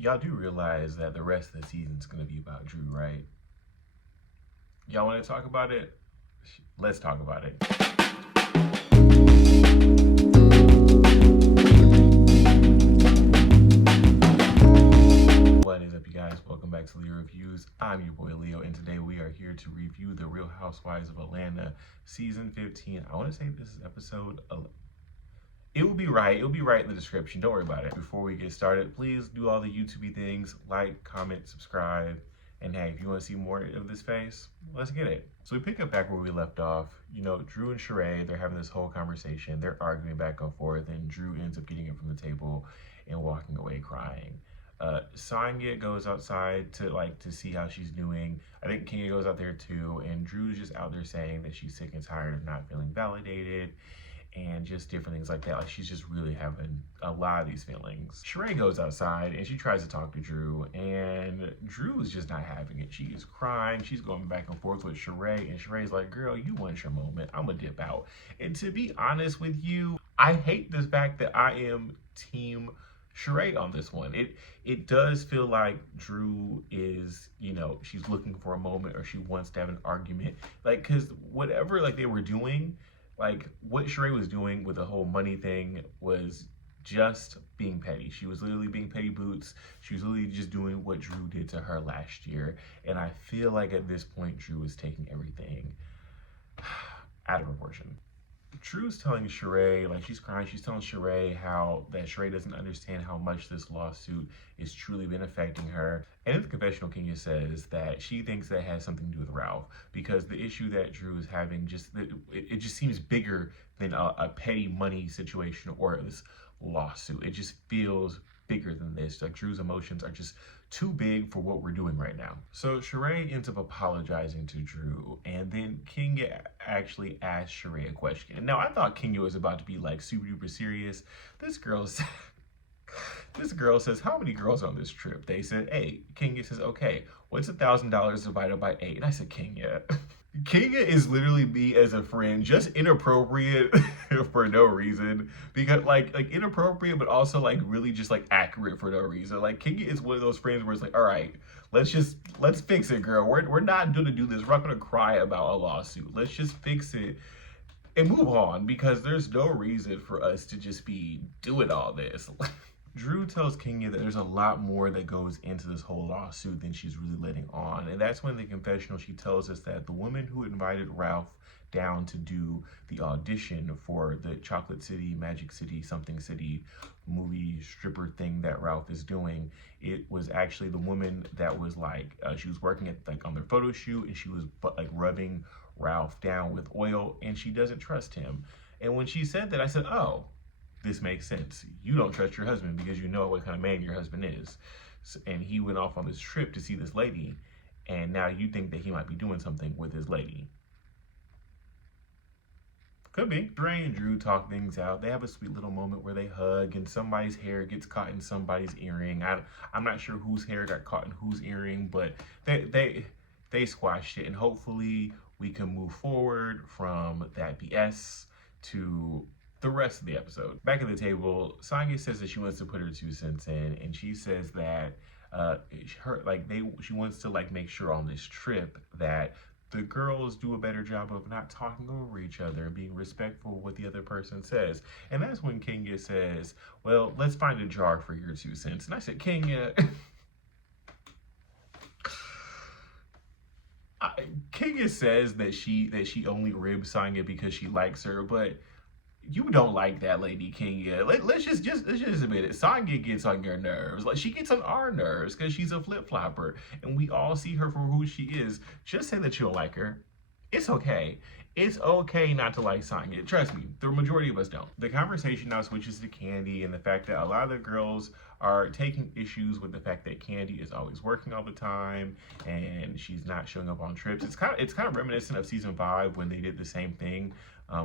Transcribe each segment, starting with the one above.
Y'all do realize that the rest of the season's gonna be about Drew, right? Y'all want to talk about it? Let's talk about it. What is up, you guys? Welcome back to Leo Reviews. I'm your boy Leo, and today we are here to review The Real Housewives of Atlanta, Season 15. I want to say this is episode 11. It will be right. It'll be right in the description. Don't worry about it. Before we get started, please do all the YouTube things. Like, comment, subscribe. And hey, if you want to see more of this face, let's get it. So we pick up back where we left off. You know, Drew and Sheree, they're having this whole conversation. They're arguing back and forth, and Drew ends up getting it from the table and walking away crying. Sonya goes outside to see how she's doing. I think Kenya goes out there too, and Drew's just out there saying that she's sick and tired of not feeling validated and just different things like that. Like, she's just really having a lot of these feelings. Sheree goes outside and she tries to talk to Drew, and Drew is just not having it. She is crying. She's going back and forth with Sheree, and Sheree's like, girl, you want your moment. I'm gonna dip out. And to be honest with you, I hate the fact that I am team Sheree on this one. It does feel like Drew is, you know, she's looking for a moment, or she wants to have an argument. Like, because whatever like they were doing, like what Sheree was doing with the whole money thing was just being petty. She was literally being petty boots. She was literally just doing what Drew did to her last year. And I feel like at this point, Drew is taking everything out of proportion. Drew's telling Sheree, like, she's crying, she's telling Sheree how that Sheree doesn't understand how much this lawsuit is truly been affecting her. And in the confessional, Kenya says that she thinks that has something to do with Ralph, because the issue that Drew is having, it just seems bigger than a petty money situation or this lawsuit. It just feels bigger than this. Like, Drew's emotions are just too big for what we're doing right now. So Sheree ends up apologizing to Drew, and then Kenya actually asks Sheree a question. Now, I thought Kenya was about to be like super duper serious. This girl says, how many girls on this trip? They said 8. Kenya says, okay, what's $1,000 divided by 8? And I said, Kenya. Kenya is literally me as a friend, just inappropriate for no reason. Because like inappropriate, but also like really just like accurate for no reason. Like, Kenya is one of those friends where it's like, all right, let's fix it, girl. We're not gonna do this. We're not gonna cry about a lawsuit. Let's just fix it and move on, because there's no reason for us to just be doing all this. Drew tells Kenya that there's a lot more that goes into this whole lawsuit than she's really letting on. And that's when in the confessional, she tells us that the woman who invited Ralph down to do the audition for the Chocolate City, Magic City, Something City movie stripper thing that Ralph is doing, it was actually the woman that was like, she was working at like on their photo shoot, and she was like rubbing Ralph down with oil, and she doesn't trust him. And when she said that, I said, oh, this makes sense. You don't trust your husband because you know what kind of man your husband is. And he went off on this trip to see this lady, and now you think that he might be doing something with his lady. Could be. Sheree and Drew talk things out. They have a sweet little moment where they hug, and somebody's hair gets caught in somebody's earring. I'm not sure whose hair got caught in whose earring, but they squashed it, and hopefully we can move forward from that BS to the rest of the episode. Back at the table, Sonya says that she wants to put her 2 cents in, and she says that she wants to like make sure on this trip that the girls do a better job of not talking over each other and being respectful of what the other person says. And that's when Kenya says, well, let's find a jar for your 2 cents. And I said, Kenya, Kenya says that she only ribs Sonya because she likes her, but you don't like that lady, Kenya. Let's just admit it. Sonya gets on your nerves. Like, she gets on our nerves because she's a flip-flopper, and we all see her for who she is. Just say that you don't like her. It's okay. It's okay not to like Sonya. Trust me, the majority of us don't. The conversation now switches to Candy, and the fact that a lot of the girls are taking issues with the fact that Candy is always working all the time and she's not showing up on trips. It's kind of reminiscent of season 5 when they did the same thing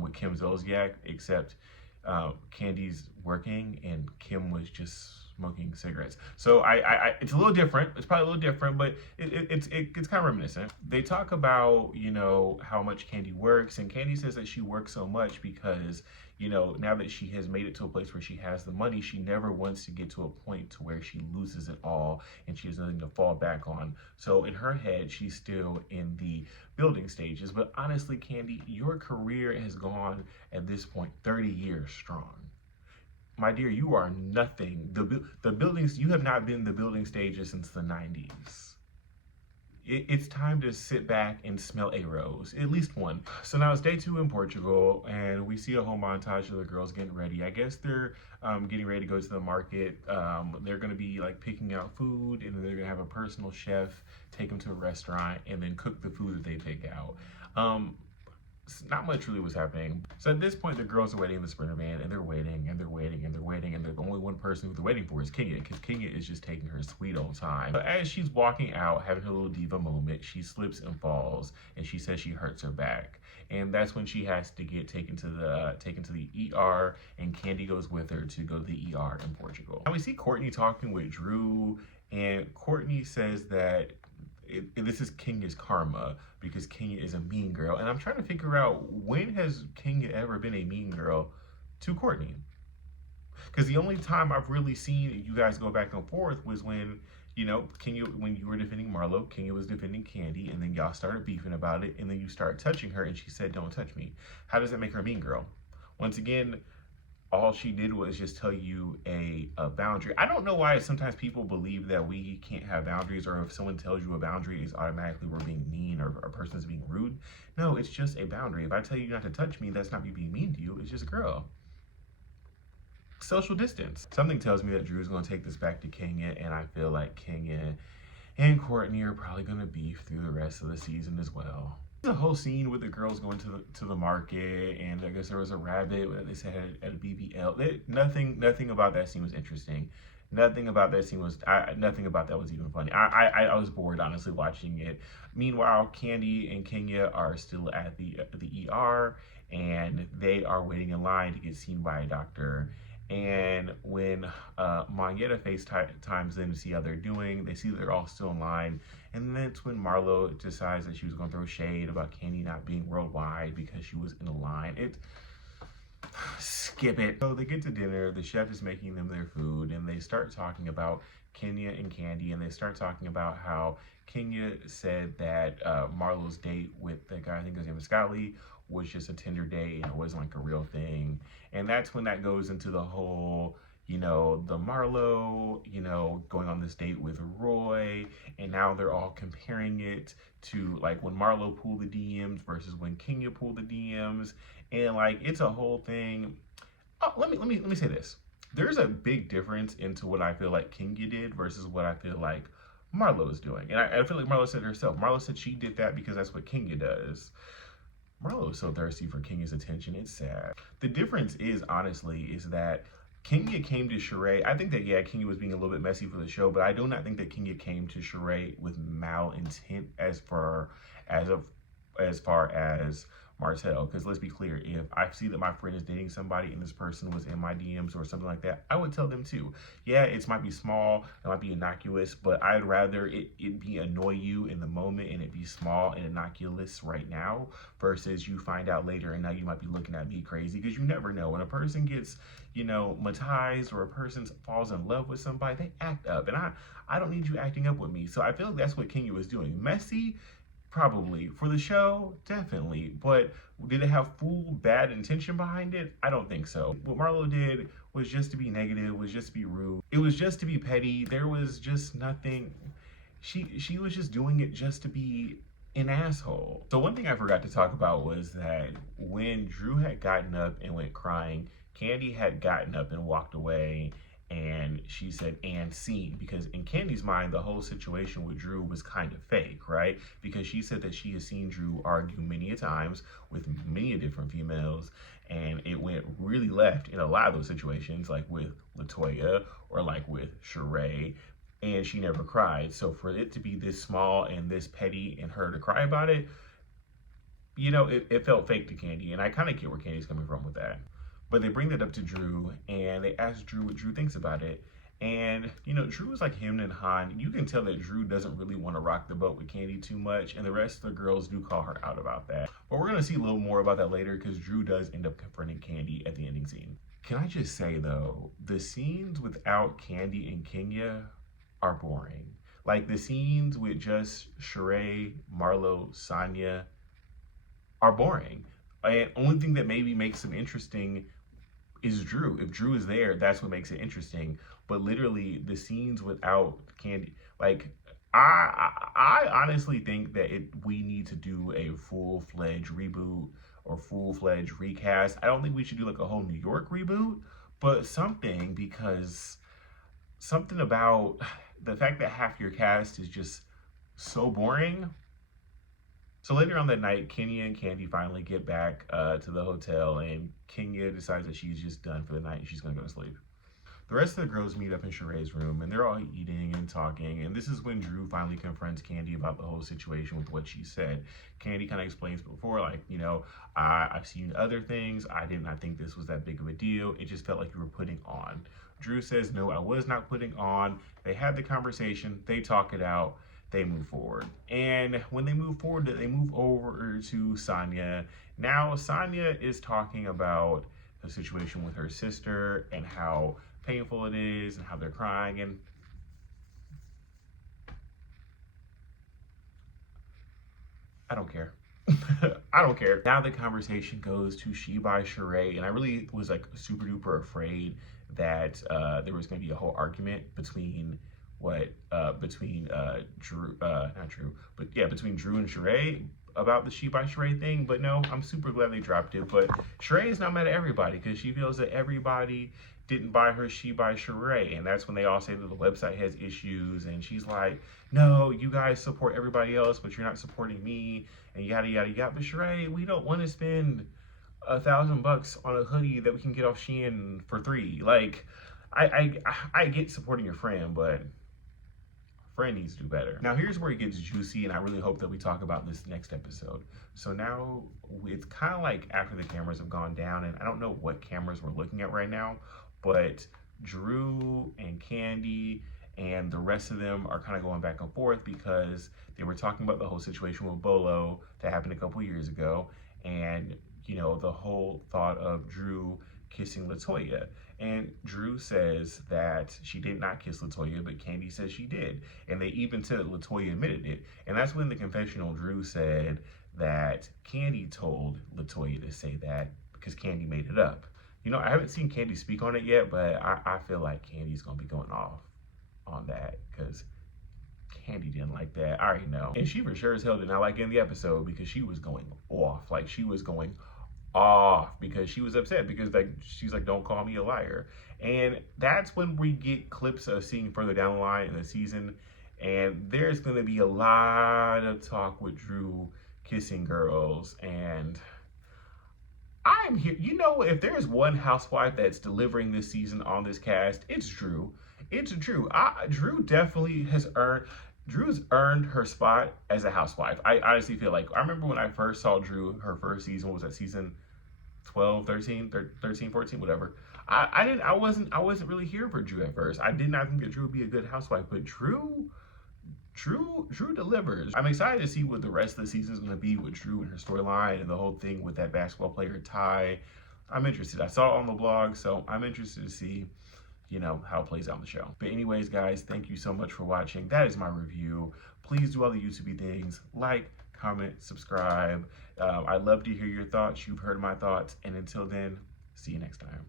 with Kim Zolciak, except Candy's working and Kim was just smoking cigarettes. So it's a little different. It's probably a little different, but it's kind of reminiscent. They talk about, you know, how much Candy works, and Candy says that she works so much because, now that she has made it to a place where she has the money, she never wants to get to a point to where she loses it all and she has nothing to fall back on. So in her head, she's still in the building stages. But honestly, Candy, your career has gone at this point 30 years strong. My dear, you are nothing. The buildings, you have not been the building stages since the 90s. It's time to sit back and smell a rose, at least one. So now it's day 2 in Portugal, and we see a whole montage of the girls getting ready. I guess they're getting ready to go to the market. They're gonna be like picking out food, and then they're gonna have a personal chef take them to a restaurant and then cook the food that they pick out. Not much really was happening. So at this point, the girls are waiting in the Sprinter van, and they're waiting, and they're waiting, and they're waiting, and the only one person who they're waiting for is Kenya, because Kenya is just taking her sweet old time. But as she's walking out, having her little diva moment, she slips and falls, and she says she hurts her back. And that's when she has to get taken to the ER, and Candy goes with her to go to the ER in Portugal. And we see Courtney talking with Drew, and Courtney says that this is Kenya's karma because Kenya is a mean girl. And I'm trying to figure out, when has Kenya ever been a mean girl to Courtney? Because the only time I've really seen you guys go back and forth was when, Kenya, when you were defending Marlo, Kenya was defending Candy, and then y'all started beefing about it, and then you started touching her, and she said, "Don't touch me." How does that make her a mean girl? Once again, all she did was just tell you a boundary. I don't know why sometimes people believe that we can't have boundaries, or if someone tells you a boundary is automatically we're being mean, or a person is being rude. No, it's just a boundary. If I tell you not to touch me, that's not me being mean to you. It's just, girl, social distance. Something tells me that Drew's going to take this back to Kenya, and I feel like Kenya and Courtney are probably going to beef through the rest of the season as well. The whole scene with the girls going to the market, and I guess there was a rabbit that they said at a BBL. Nothing about that scene was interesting. Nothing about that scene was nothing about that was even funny. I was bored, honestly, watching it. Meanwhile, Candy and Kenya are still at the ER, and they are waiting in line to get seen by a doctor. And when Monyetta FaceTimes them to see how they're doing, they see that they're all still in line. And that's when Marlo decides that she was going to throw shade about Candy not being worldwide because she was in a line. Skip it. So they get to dinner, the chef is making them their food, and they start talking about Kenya and Candy, and they start talking about how Kenya said that Marlo's date with the guy, I think his name is Scott Lee, was just a Tinder date and it wasn't like a real thing. And that's when that goes into the whole, the Marlo, going on this date with Roy, and now they're all comparing it to like when Marlo pulled the DMs versus when Kenya pulled the DMs, and like it's a whole thing. Oh, let me say this. There's a big difference into what I feel like Kenya did versus what I feel like Marlo is doing. And I feel like Marlo said herself. Marlo said she did that because that's what Kenya does. Marlo is so thirsty for Kenya's attention, it's sad. The difference is, honestly, is that Kenya came to Sheree. I think that, yeah, Kenya was being a little bit messy for the show, but I do not think that Kenya came to Sheree with malintent as far as Martell. Because let's be clear, if I see that my friend is dating somebody and this person was in my DMs or something like that, I would tell them too. Yeah, it might be small, it might be innocuous, but I'd rather it be annoy you in the moment and it be small and innocuous right now versus you find out later and now you might be looking at me crazy, because you never know. When a person gets, matized, or a person falls in love with somebody, they act up, and I don't need you acting up with me. So I feel like that's what Kenya was doing. Messy? Probably. For the show, definitely. But did it have full bad intention behind it? I don't think so. What Marlo did was just to be negative, was just to be rude. It was just to be petty. There was just nothing. She was just doing it just to be an asshole. So one thing I forgot to talk about was that when Drew had gotten up and went crying, Candy had gotten up and walked away, and she said, "and scene," because in Candy's mind, the whole situation with Drew was kind of fake, right? Because she said that she has seen Drew argue many a times with many different females, and it went really left in a lot of those situations, like with LaToya or like with Sheree, and she never cried. So for it to be this small and this petty and her to cry about it, it felt fake to Candy, and I kind of get where Candy's coming from with that. But they bring that up to Drew, and they ask Drew what Drew thinks about it. And, you know, Drew is like him and Han. You can tell that Drew doesn't really want to rock the boat with Candy too much, and the rest of the girls do call her out about that. But we're going to see a little more about that later because Drew does end up confronting Candy at the ending scene. Can I just say, though, the scenes without Candy and Kenya are boring. Like, the scenes with just Sheree, Marlo, Sonya are boring. And only thing that maybe makes them interesting is Drew. If Drew is there, that's what makes it interesting. But literally, the scenes without Candy, like I honestly think that we need to do a full-fledged reboot or full-fledged recast. I don't think we should do like a whole New York reboot, but something, because something about the fact that half your cast is just so boring. So later on that night, Kenya and Candy finally get back to the hotel, and Kenya decides that she's just done for the night and she's gonna go to sleep. The rest of the girls meet up in Sheree's room, and they're all eating and talking, and this is when Drew finally confronts Candy about the whole situation with what she said. Candy kind of explains before, like, you know, I've seen other things. I did not think this was that big of a deal. It just felt like you were putting on. Drew says, no, I was not putting on. They had the conversation. They talk it out. They move forward. And when they move forward, they move over to Sonya. Now, Sonya is talking about the situation with her sister and how painful it is and how they're crying, and I don't care. I don't care. Now the conversation goes to She by Sheree, and I really was like super duper afraid that there was going to be a whole argument between Drew, not Drew, but yeah, between Drew and Sheree about the She by Sheree thing. But no, I'm super glad they dropped it. But Sheree is not mad at everybody because she feels that everybody didn't buy her She by Sheree, and that's when they all say that the website has issues, and she's like, no, you guys support everybody else, but you're not supporting me, and yada yada yada. But Sheree, we don't want to spend $1,000 on a hoodie that we can get off Shein for $3. Like, I get supporting your friend, but friend needs to do better. Now here's where it gets juicy, and I really hope that we talk about this next episode. So now it's kind of like after the cameras have gone down, and I don't know what cameras we're looking at right now, but Drew and Candy and the rest of them are kind of going back and forth because they were talking about the whole situation with Bolo that happened a couple years ago, and you know, the whole thought of Drew kissing LaToya. And Drew says that she did not kiss LaToya, but Candy says she did. And they even said that LaToya admitted it. And that's when the confessional, Drew said that Candy told LaToya to say that because Candy made it up. You know, I haven't seen Candy speak on it yet, but I feel like Candy's going to be going off on that because Candy didn't like that. I already know. And she for sure as hell did not like it in the episode because she was going off. Like, she was going off because she was upset because, like, she's like, don't call me a liar. And that's when we get clips of seeing further down the line in the season, and there's going to be a lot of talk with Drew kissing girls. And I'm here, you know, if there's one housewife that's delivering this season on this cast, it's Drew. It's Drew. Drew definitely has Drew's earned her spot as a housewife. I honestly feel like, I remember when I first saw Drew, her first season was that season 12, 13, 14, whatever. I wasn't really here for Drew at first. I did not think that Drew would be a good housewife, but Drew delivers. I'm excited to see what the rest of the season is going to be with Drew and her storyline and the whole thing with that basketball player Ty. I'm interested. I saw it on the blog, so I'm interested to see, you know, how it plays out on the show. But anyways, guys, thank you so much for watching. That is my review. Please do all the YouTube things, like, comment, subscribe. I'd love to hear your thoughts. You've heard my thoughts. And until then, see you next time.